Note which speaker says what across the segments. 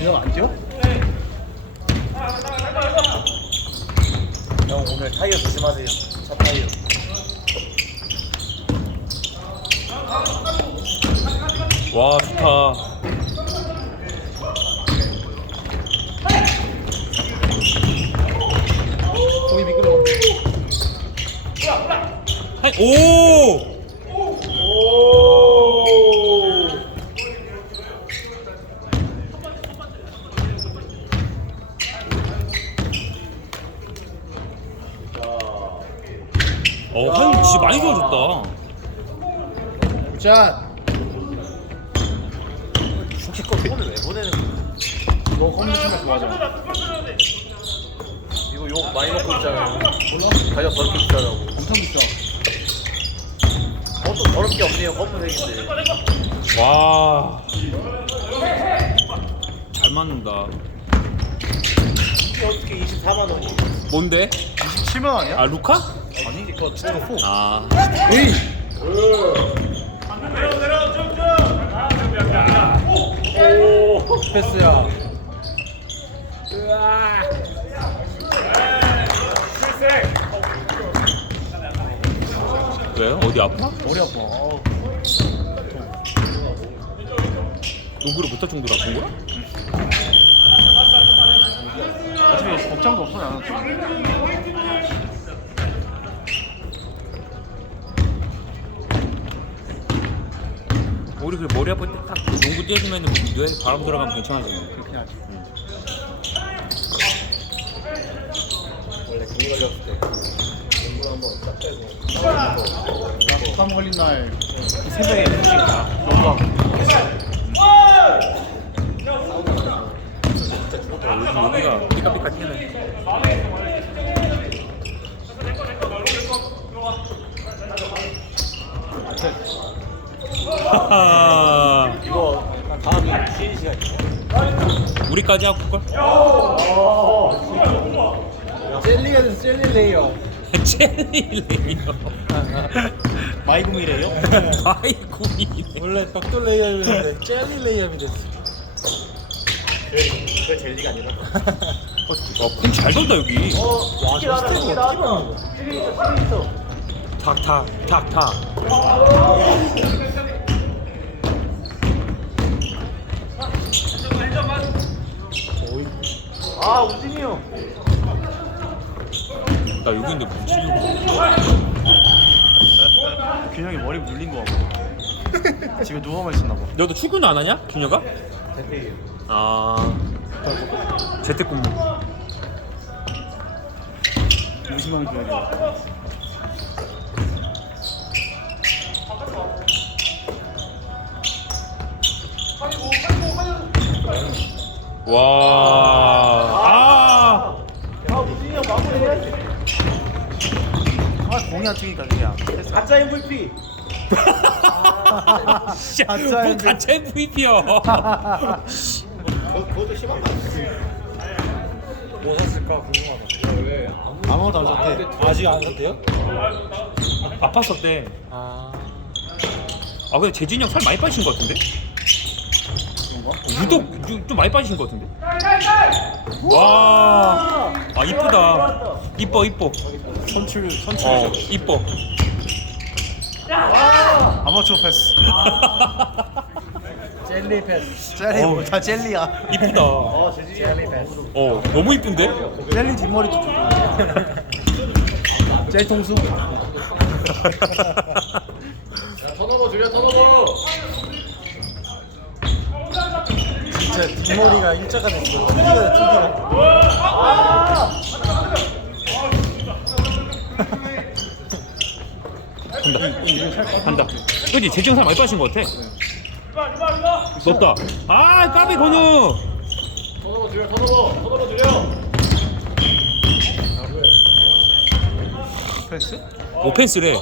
Speaker 1: 진영 안 뛰어?
Speaker 2: 형 오늘 타이어 조심하세요. 차 타이어.
Speaker 3: 와 좋다.
Speaker 1: 공이 미끄러워.
Speaker 3: 오! 한 진짜 많이 좋아졌다.
Speaker 1: 짠.
Speaker 2: 혹시 컴퓨터를 왜 보내는 거야?
Speaker 1: 너 컴퓨터 정말 좋아하잖아.
Speaker 2: 이거 욕 많이 먹고 있잖아요.
Speaker 1: 몰라?
Speaker 2: 가격 더럽게 비싸다고.
Speaker 1: 엄청 비싸.
Speaker 2: 그것도 더럽게 없네요. 검은색인데.
Speaker 3: 와. 잘 맞는다.
Speaker 2: 이게 어떻게 24만 원이?
Speaker 3: 뭔데?
Speaker 1: 27만 원이야?
Speaker 3: 아 루카?
Speaker 2: 아니 이거 진짜 호.
Speaker 3: 아.
Speaker 1: 에이.
Speaker 2: 오.
Speaker 1: 패스야.
Speaker 3: 왜? 어디 아파?
Speaker 1: 머리 아파.
Speaker 3: 농구를 못할 정도로 아픈 거야?
Speaker 1: 어차피 걱정도 없어 나는.
Speaker 3: 우리 그 머리 아플 때 딱 농구 뛰어주면 뇌에 바람 들어가면 괜찮아지.
Speaker 1: 그렇게 하지.
Speaker 2: 원래 감기 걸렸을 때 공부 한번 딱 빼고.
Speaker 1: 나 독감 걸린 날
Speaker 2: 새벽에 무식다.
Speaker 1: 영광.
Speaker 3: 요즘 여기가 삐까삐까 뛰네. 하하.
Speaker 2: 이거 다음이 쉬는 시간 있어.
Speaker 3: 우리까지 하고 걸?
Speaker 1: 젤리가 돼서 젤리 레이어.
Speaker 3: 젤리 레이어.
Speaker 1: 마이구미래요?
Speaker 3: 아이쿠이네.
Speaker 1: 원래 벽돌 레이어였는데 젤리 레이어이 됐어.
Speaker 2: 그 젤리가 아니라.
Speaker 3: 콩잘 돈다 여기.
Speaker 2: 와, 저 스텝이 어떻게 나온 거야? 찌개 있어.
Speaker 3: 탁탁탁탁.
Speaker 2: 아, 우진이 형.
Speaker 3: 나 여기 있는데 못 치려고.
Speaker 1: 균형이 머리 눌린 거 같고. 집에 누워만 있었나 봐.
Speaker 3: 너도 출근 안 하냐? 준혁아?
Speaker 2: 대퇴.
Speaker 3: 아. 재택근무.
Speaker 1: 무심하면 줘야
Speaker 3: 와.
Speaker 2: 야, 우진이 형 마무리해야지.
Speaker 1: 공이 안 튀니까 그냥.
Speaker 2: 가짜 MVP.
Speaker 3: 뭐 가짜 MVP야.
Speaker 2: 그것도 심한 거 아니야? 뭐 샀을까 궁금하다. 왜?
Speaker 1: 아무것도 안 샀대.
Speaker 2: 아직 안 샀대요?
Speaker 3: 아팠었대.
Speaker 1: 아.
Speaker 3: 아 근데 재진이 형 살 많이 빠지신 것 같은데?
Speaker 1: 그런가?
Speaker 3: 유독 좀 많이 빠지신 것 같은데? 와. 아 이쁘다. 이뻐.
Speaker 1: 선출.
Speaker 3: 이뻐.
Speaker 1: 아마추어 패스.
Speaker 2: 젤리 패스.
Speaker 1: 젤리 다 젤리야.
Speaker 3: 이쁘다.
Speaker 2: 젤리 패스.
Speaker 3: 너무 이쁜데?
Speaker 1: 젤리 뒷머리도 주고. 젤통수.
Speaker 2: 턴오버 줄여 턴오버.
Speaker 1: 진짜 뒷머리가 일자가 됐어. 2D가 돼 2D가.
Speaker 3: 간다. 그지? 재진이 형 살 많이 빠지신 것 같아. 높다. 아 까비 건우.
Speaker 2: 턴오버 줄여 턴오버 줄여.
Speaker 1: 패스?
Speaker 3: 오펜스래.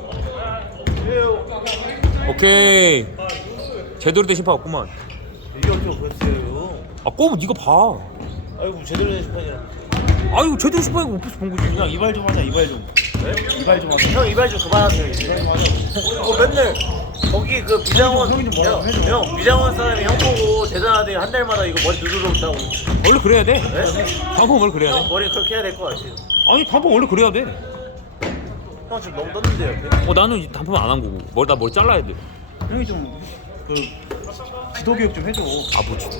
Speaker 3: 오케이. 제대로 된 심판 없구만.
Speaker 2: 이게 어떻게 그랬어요?
Speaker 3: 아 꼬부 네가 봐.
Speaker 2: 아이고 제대로 된 심판이라.
Speaker 3: 아유 제대로 심판이고 오펜스 본 거지.
Speaker 1: 그냥 이발 좀 하자 이발 좀.
Speaker 2: 네?
Speaker 1: 이발 좀 하자.
Speaker 2: 형 이발 좀 그만하세요 이제. 맨날
Speaker 1: 거기 그 미장원
Speaker 2: 형이 좀 뭐라고 해줘.
Speaker 1: 형 미장원 사람이 형 보고 대단하대 한 달마다 이거 머리 두드러 온다고.
Speaker 3: 원래 그래야 돼.
Speaker 1: 네?
Speaker 3: 단풍 원래 그래야
Speaker 1: 형
Speaker 3: 돼.
Speaker 1: 머리 그렇게 해야 될 것 같아.
Speaker 3: 아니 단풍 원래 그래야 돼.
Speaker 1: 형 지금 너무 떴는데 옆에.
Speaker 3: 나는 단풍 안 한 거고 나 머리 잘라야 돼.
Speaker 2: 형이 좀 그 지도 교육 좀 해줘.
Speaker 3: 아 뭐지?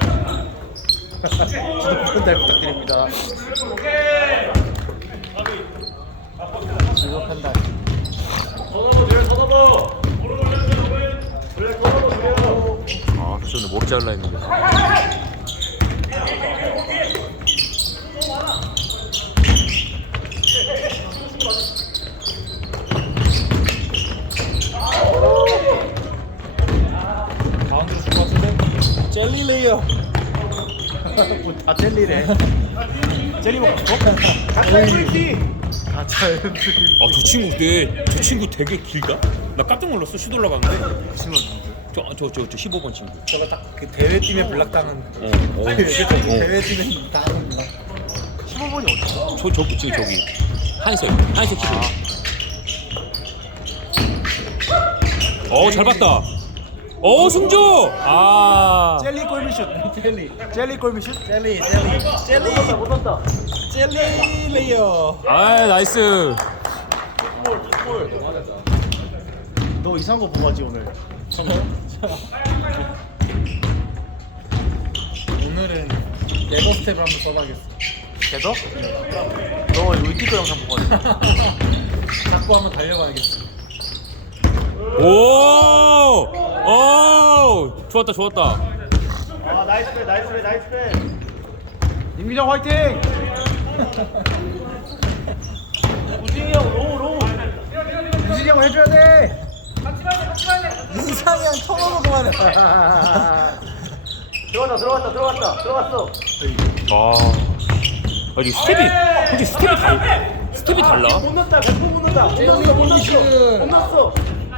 Speaker 2: 지도 달 부탁드립니다. 지도 한 달.
Speaker 3: 아 저는 머리 잘라 했는데.
Speaker 2: 가운데로 줄것 같은데? 젤리 레이어. 뭐다 젤리래. 젤리 먹고 싶어? 가짜 MVP. 가짜 MVP.
Speaker 3: 저 친구 되게 길다? 나 깜짝 놀랐어 슛 올라가는데.
Speaker 2: 친구
Speaker 3: 저 15번 친구.
Speaker 2: 저거 딱 그 대회팀에 블락당한. 대회팀에 당한 블락.
Speaker 1: 15번이 어디?
Speaker 3: 저 지금 저기 한색 키고. 잘 봤다. 승조.
Speaker 2: 젤리 골미슛. 젤리 골미슛. 젤리.
Speaker 1: 못 떴다.
Speaker 2: 젤리 레이어.
Speaker 3: 나이스.
Speaker 2: 너 이상한 거 보가지 오늘. 오늘은 레버 스텝을 한번 써봐야겠어.
Speaker 1: 걔도? 너 위키도 영상 보거든.
Speaker 2: 자꾸 한번 달려봐야겠어.
Speaker 3: 좋았다.
Speaker 1: 나이스 패.
Speaker 2: 임기정 화이팅!
Speaker 1: 우진이 형 로우.
Speaker 2: 유진이 형 해줘야 돼. 인상이 형 쳐먹어 그만해.
Speaker 1: 들어갔어.
Speaker 3: 이게 스텝이 달라.
Speaker 1: 못 넣었다. 100% 못 넣었다.
Speaker 2: 젤리 골미슛.
Speaker 1: 못 넣었어.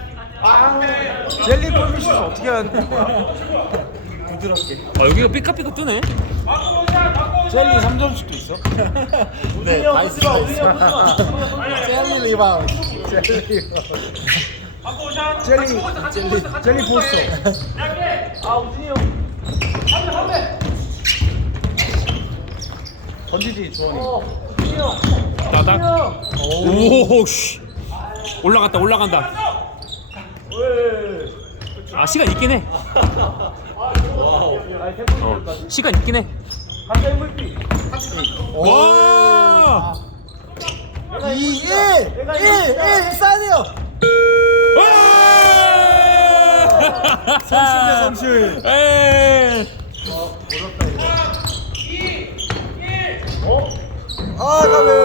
Speaker 2: 젤리 골미슛 어떻게 하는 거야? 부드럽게.
Speaker 3: 여기가 삐까삐까 뜨네.
Speaker 2: 젤리 3점씩도 있어?
Speaker 1: 우진이 형 웃지 마.
Speaker 2: 젤리 리바운드. 젤리 포스터.
Speaker 1: 우진이 형.
Speaker 2: 던지지 주원이.
Speaker 1: 우진이 형.
Speaker 3: 나다. 씨. 올라간다. 시간 있긴 해. 시간 있긴 해.
Speaker 1: 가짜 MVP.
Speaker 3: 와!
Speaker 2: 2, 1 써야 돼요. 삼실. 가면.